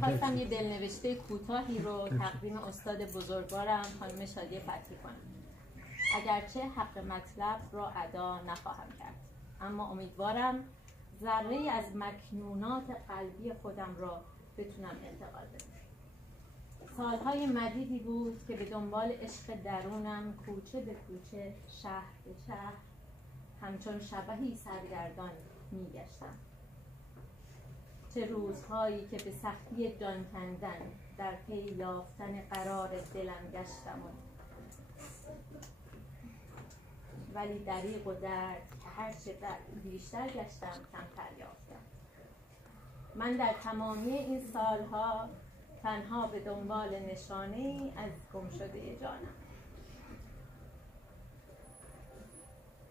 میخواستم یه دلنوشته کوتاهی رو تقدیم استاد بزرگوارم خانم شادی فتحی کنم. اگرچه حق مطلب را ادا نخواهم کرد، اما امیدوارم ذره از مکنونات قلبی خودم را بتونم انتقال بدم. سالهای مدیدی بود که به دنبال عشق درونم کوچه به کوچه، شهر به شهر، همچون شبحی سرگردان میگشتم. چه روزهایی که به سختی جان کندن در پی یافتن قرار دلم گشتم، ولی دریغ و درد هر چه بیشتر گشتم کمتر یافتم. من در تمامی این سالها تنها به دنبال نشانه‌ای از گمشده جانم.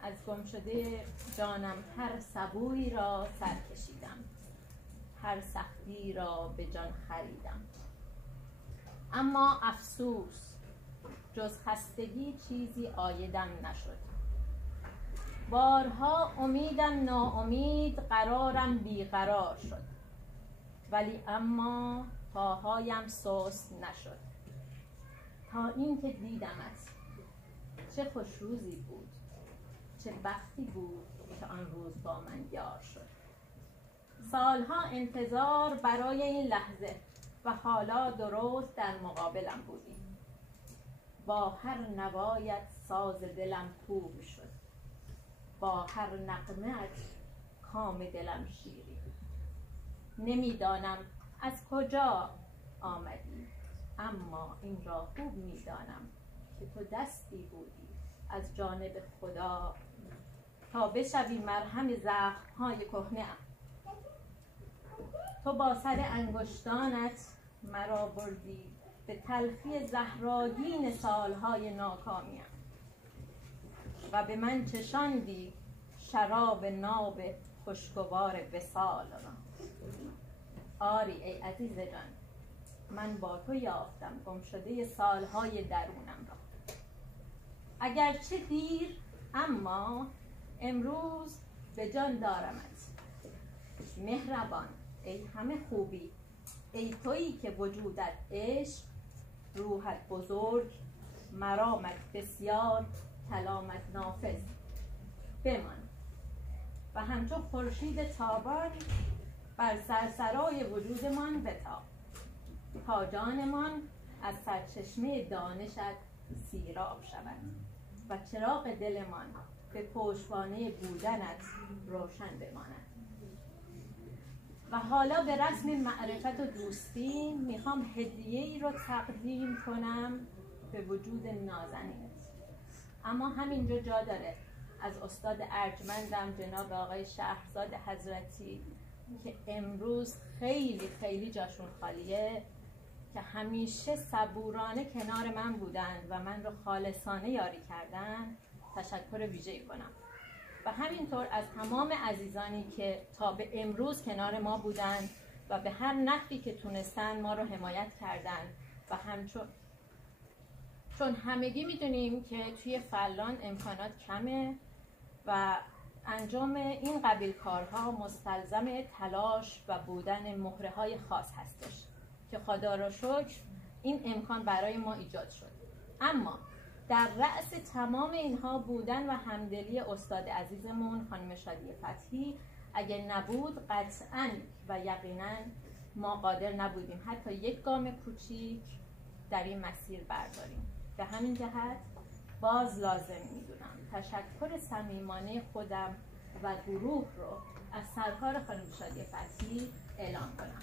از گمشده جانم هر سبویی را سر کشیدم، هر سختی را به جان خریدم. اما افسوس، جز خستگی چیزی عایدم نشد. بارها امیدم ناامید، قرارم بیقرار شد، ولی اما پاهایم سست نشد، تا اینکه دیدمت. چه خوش روزی بود، چه بختی بود که آن روز با من یار شد. سالها انتظار برای این لحظه و حالا درست در مقابلم بودی. با هر نوایت ساز دلم کوب شد، با هر نغمه‌ات کام دلم شیری. نمیدانم از کجا آمدی، اما این را خوب میدانم که تو دستی بودی از جانب خدا تا بشوی مرهم زخم‌های کهنه‌ام. تو با سر انگشتانت مرا بردی به تلخی زهرآگین سالهای ناکامیم و به من چشاندی شراب ناب خوشگوار وصال را. آری ای عزیز جان، من با تو یافتم گمشده سالهای درونم را. اگرچه دیر، اما امروز به جان دارمت. مهربان ای همه خوبی، ای تویی که وجودت عشق، روحت بزرگ، مرامت بسیار، کلامت نافذ. بمان و همچون خورشید تابان بر سرسرای وجودمان بتاب، تا جانمان از سرچشمه دانشت سیراب شود و چراغ دلمان به پشتوانه بودنت روشن بماند. و حالا به رسم معرفت و دوستی میخوام هدیه‌ای رو تقدیم کنم به وجود نازنینت. اما همینجا جا داره از استاد ارجمندم جناب آقای شهرزاد حضرتی که امروز خیلی خیلی جاشون خالیه، که همیشه صبورانه کنار من بودن و من رو خالصانه یاری کردن، تشکر ویژه‌ای کنم. و همینطور از تمام عزیزانی که تا به امروز کنار ما بودن و به هر نحوی که تونستن ما رو حمایت کردن. و چون همگی میدونیم که توی فلان امکانات کمه و انجام این قبیل کارها مستلزم تلاش و بودن مهره‌های خاص هستش که خدا را شکر این امکان برای ما ایجاد شد. اما در رأس تمام اینها بودن و همدلی استاد عزیزمون خانم شادی فتحی. اگه نبود قطعاً و یقیناً ما قادر نبودیم حتی یک گام کوچیک در این مسیر برداریم. به همین جهت باز لازم میدونم تشکر صمیمانه خودم و گروه رو از سرکار خانم شادی فتحی اعلام کنم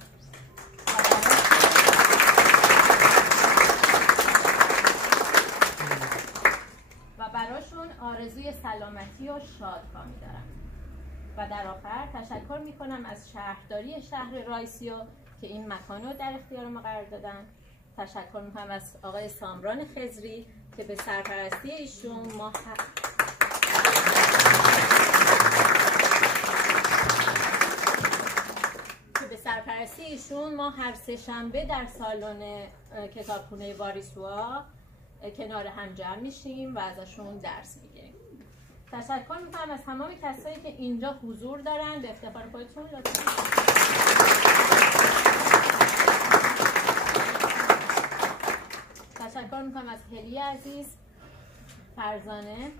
و براشون آرزوی سلامتی و شادکامی دارم. و در آخر تشکر میکنم از شهرداری شهر رایسیو که این مکان رو در اختیار ما قرار دادن. تشکر میکنم از آقای سامران خضری که به سرپرستی ایشون ما هر سه شنبه در سالن کتابخونه واریسوا کنار هم جمع میشیم و ازشون درس میگیریم. تشکر میکنم از تمام کسایی که اینجا حضور دارن. به افتخار خودتون لطفا مهدی عزیز، فرزانه،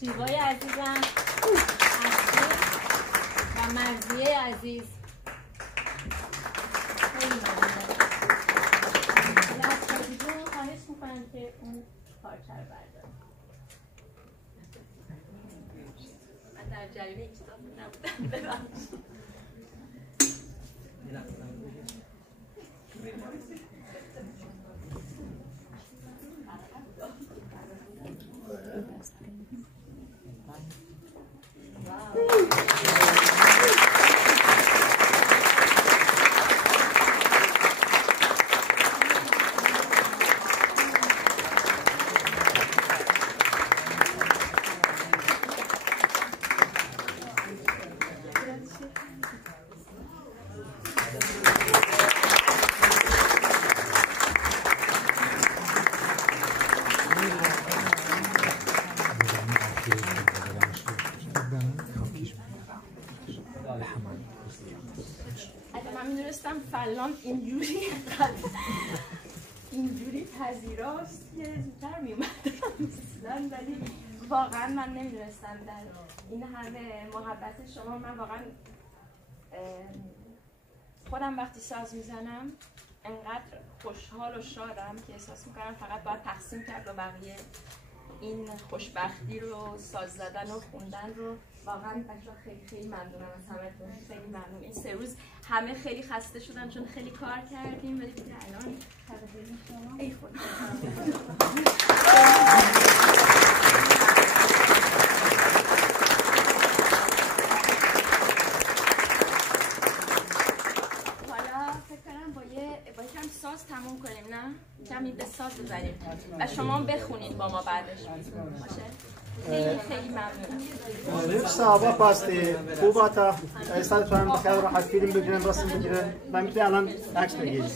شیوای عزیزم، و مرضیه عزیز. خیلی ممنونم. از خودتون خواهش میکنم که اون پارچه رو بردارم. من در جریان کتاب نبودم، ببخشید. من میدونستم فلان اینجوری پذیراست که زودتر میومدم، ولی واقعا من نمیدونستم در این همه محبت شما. من واقعا خودم وقتی ساز میزنم انقدر خوشحال و شادم که احساس میکنم فقط باید تقسیم کرد با بقیه این خوشبختی رو، ساز زدن و خوندن رو. واقعا بچه‌ها خیلی ممنونم از همتون، خیلی ممنون. این 3 روز همه خیلی خسته شدن چون خیلی کار کردیم، ولی دیگه الان شما ای خدا. حالا فکر کنم با یکم ساز تموم کنیم، نه؟ کمی به ساز بزنیم و شما بخونید با ما بعدش. باشه؟ خیلی ممنونم. نفسه آبا پاستی خوبه تا ایستاد تو هم بخیر راحت فیلم بگیرن، رسم بگیرن. من میتونم الان عکس بگیرم.